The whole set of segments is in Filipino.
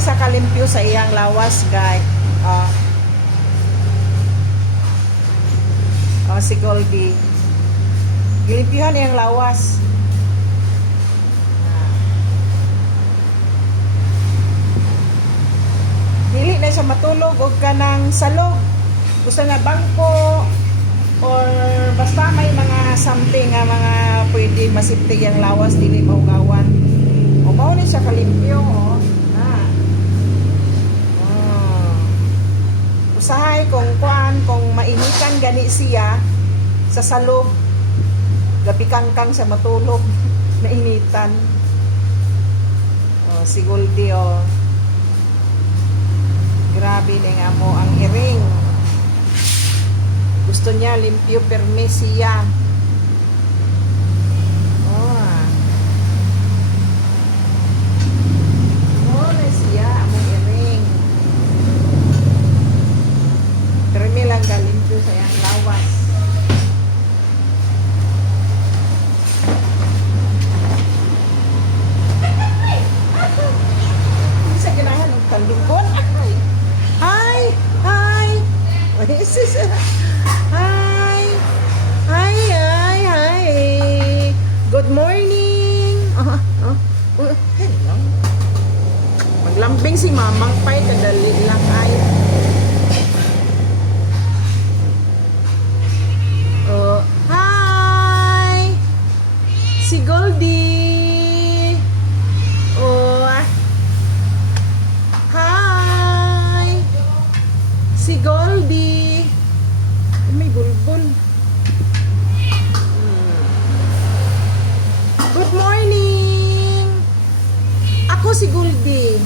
na sa kalimpyo sa iyang lawas, guys. Si Goldie. Gilimpyuhan iyang lawas. Dili na siya matulog og kanang salog. Gusto na bangko or basta may mga something nga mga pwede masipti ang lawas dili maugawan. O mao ni siya kalimpyo, Usahay kung kung mainitan gani siya sa salog. Gabi kangkang sa matulog, nainitan. Si Goldie, grabe na nga mo ang iring. Gusto niya limpyo perme siya. Na siya among iring. Perme lang galimpyo sa iyang lawas. Sa ganahan ng tandungkon. Hi! Hi! What is this? Hi! Hi! Hi! Hi! Good morning! Hello. Maglambing si Mamang Pay, kadali lang ay. Hi! Si Goldie! Hi! Si Goldie! May bulbul. Good morning! Ako si Goldie.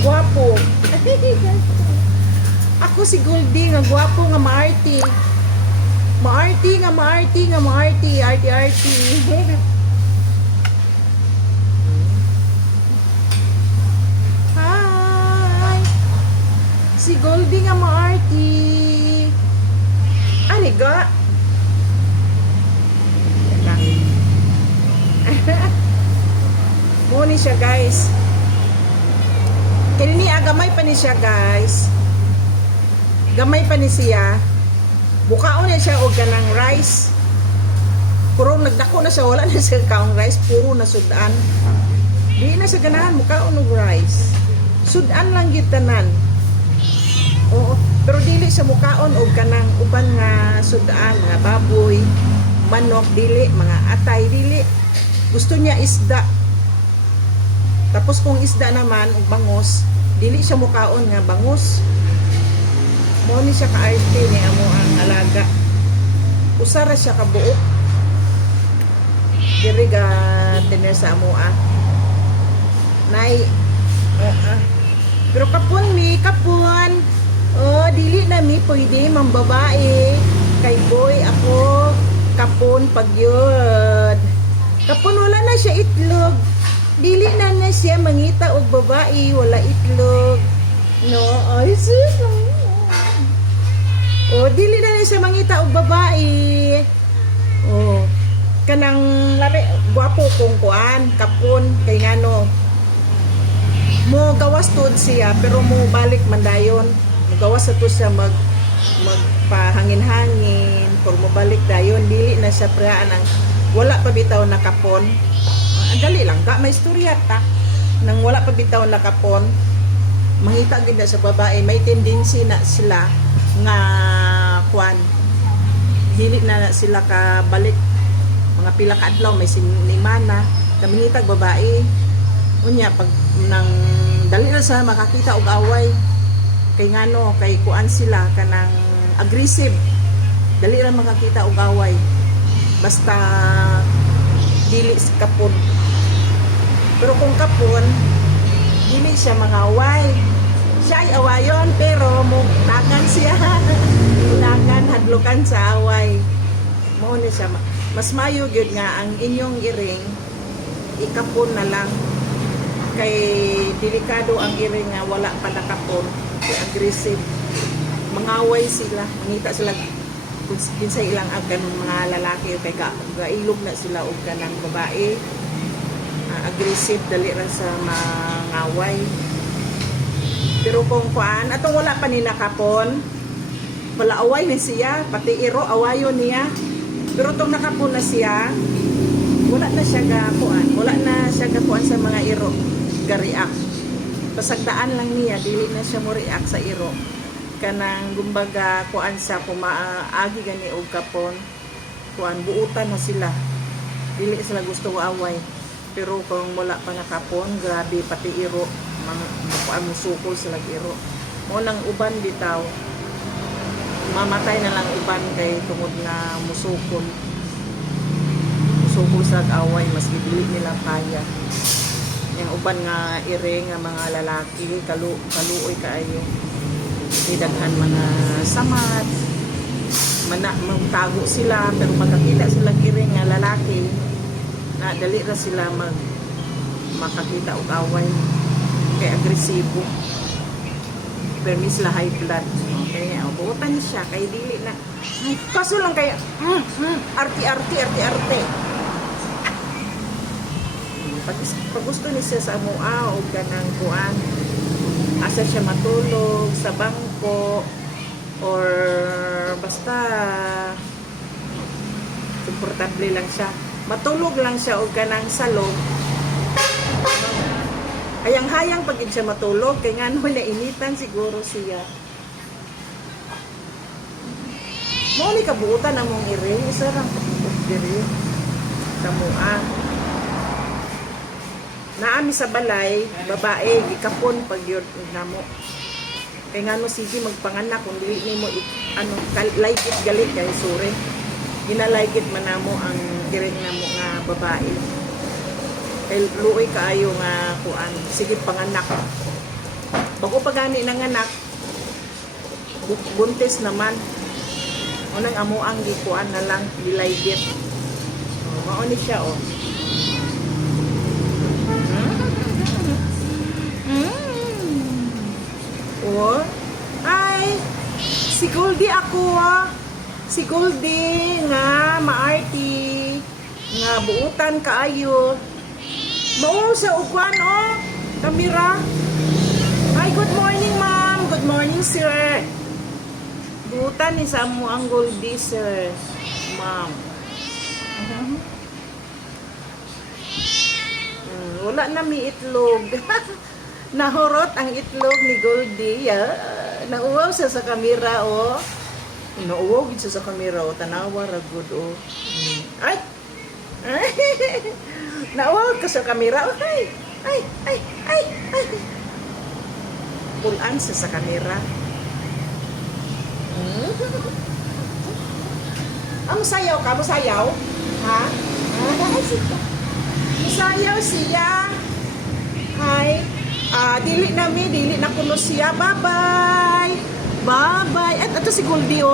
Guwapo. Ako si Goldie nga guwapo nga maarti. Maarti nga maarti nga maarti. Arti-arti. Si Goldie nga maarti. Aniga? Muni siya, guys. Kini gamay pa ni siya, guys. Gamay pa ni siya. Bukaon niya siya og ganang rice. Puro nagdako na siya, wala na siya kaong rice, puro na sudan. Di na siya ganahan mukaon og rice. Sudan lang gitanan. Oo, pero dili sa mukaon og kanang uban nga sudan nga baboy, manok dili, mga atay dili. Gusto niya isda. Tapos kung isda naman og bangus, dili siya mukaon nga bangus. Mo ni siya ka-arte ni amo ang alaga. Usara siya ka buok. Diri ga tener sa amo Nay. Pero kapon kapon. Dili na mi pwede mambabae. Kay boy ako kapon pagyod. Kapon wala na siya itlog. Dili na siya mangita og babae wala itlog. No, ay sus. Dili na siya mangita og babae. Kanang lari gwapo kung kuan kapon kay ngano. Mo gawastud siya pero mo balik mandayon. Gawas sa to siya magpahangin-hangin for mabalik dayon dili na siya praan ang wala pa bitaw na kapon. Ang dali lang ka may istorya ta nang wala pa bitaw na kapon mangita gid na sa babae may tendency na sila nga kwan dili na sila ka balik mga pila ka adlaw may sinimana kamingitag babae unya pag nang dali na sa makakita og away kay ngano kay kuan sila kanang aggressive dali ra makakita og away basta dili si kapon pero kung kapon dili siya mangaway siya ay awayon pero mo tagan siya tagan hadlukan sa away mo ni siya mas mayo gyud nga ang inyong iring ikapon na lang kay delikado ang iring nga wala pa nakapon aggressive mangaway sila mangita sila kung kinsa ilang ganun mga lalaki kay gailog na sila og kanang babae aggressive dali ra sa mangaway Pero kung kuan, atong wala pa ni nakapon, wala away ni siya, pati iro awayon niya. Pero tong nakapon na siya, wala na siya gakuan, wala na siya gakuan sa mga iro, ga-react. Pasagdaan lang niya, dili na siya mo react sa iro. Kanang gumbaga kuan sa pumaagi gani og kapon, kuan buutan na sila. Dili sila gusto away. Pero kung wala pa nakapon, grabe pati iro, mga musukol sila iro. Mo nang uban bitaw, mamatay na lang uban kay tungod nga musukol sa away, mas dili nila kaya. Yung uban nga ire nga mga lalaki kaluoy kaayo, daghan mga samat, magtago sila, pero magkakita sila ire nga lalaki na dali ra sila makakita og away kay agresibo, permis la high blood. Okay, buutan siya kay dili na kaso lang kaya arte. Pag gusto ni siya sa amua o ganang kuan, asa siya matulog sa bangko or basta komportable lang siya, matulog lang siya o ganang salog, hayang pagid siya matulog kay nga no nainitan siguro siya. Mo ni kabuutan among ire, isa ra diri sa mua. Naami sa balay, babae, gikapon pag yun namo. Kaya nga no, sige magpanganak, kung dili nimo like it galit kay sure. Ginalike it man namo ang kiring namo nga babae. Kay luoy kaayo nga kuan, sige panganak. Bago pa gani ng anak, buntis naman. Unang amo ang gikuan na lang, gilike it. Mao ni siya oh. Oh, ay, si Goldie ako si Goldie nga maarti nga buutan kaayo. Mao sa ugwan kamera. Hi, good morning ma'am, good morning sir. Buutan ni sa mo ang Goldie sir, ma'am. Wala na mi itlog. Nahurot ang itlog ni Goldie. Nauwaw siya sa kamera Nauwaw siya sa kamera tanawa ra good Ay. Nauwaw ka sa kamera. Ay. Pulan siya sa kamera. Ang sayaw ka, musayaw? Ha? Musayaw siya. Hi. Dili na kuno siya. Bye-bye. At ito si Goldie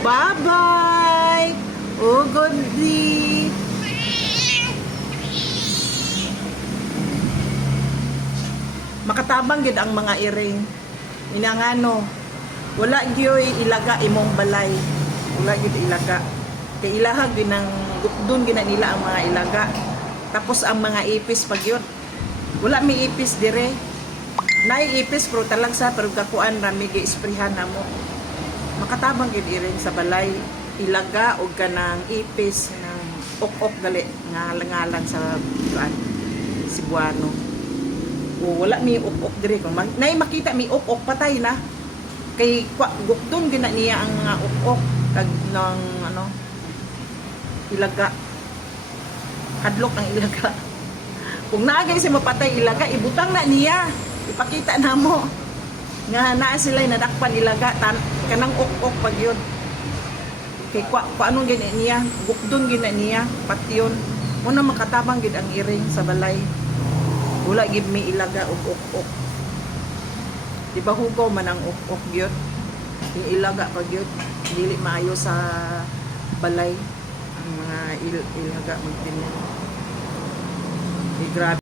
Bye-bye. Oh, Goldie. Makatabang gid ang mga iring. Inangano. Wala gyoy ilaga imong balay. Wala gid ilaga. Kay ilahag ginang doon gina nila ang mga ilaga. Tapos ang mga ipis pag yun. Wala may ipis dire. Nay ipis pero talang sa pero kakuan ra mi gi-sprayhan namo. Makatabang gid iring sa balay ilaga og kanang ipis ng ok gali nga langalan sa kuan Cebuano. O wala mi ok dire kung nay makita mi ok patay na. Kay gukdon gina niya ang mga ok kag ng ilaga. Hadlok ang ilaga. Kung naagay si mapatay ilaga, ibutang na niya. Ipakita na mo. Nga naa sila nadakpan ilaga. Kanang ok-ok pag yun. Kay anong gina niya? Gukdon gina niya. Pati yun. Muna makatabang gid ang iring sa balay. Wala gid mi ilaga og ok-ok. Di ba hugaw man ang ok-ok yun? Yung ilaga pag yun. Dili maayo sa balay. Ang mga ilaga magtinyo. Grabe.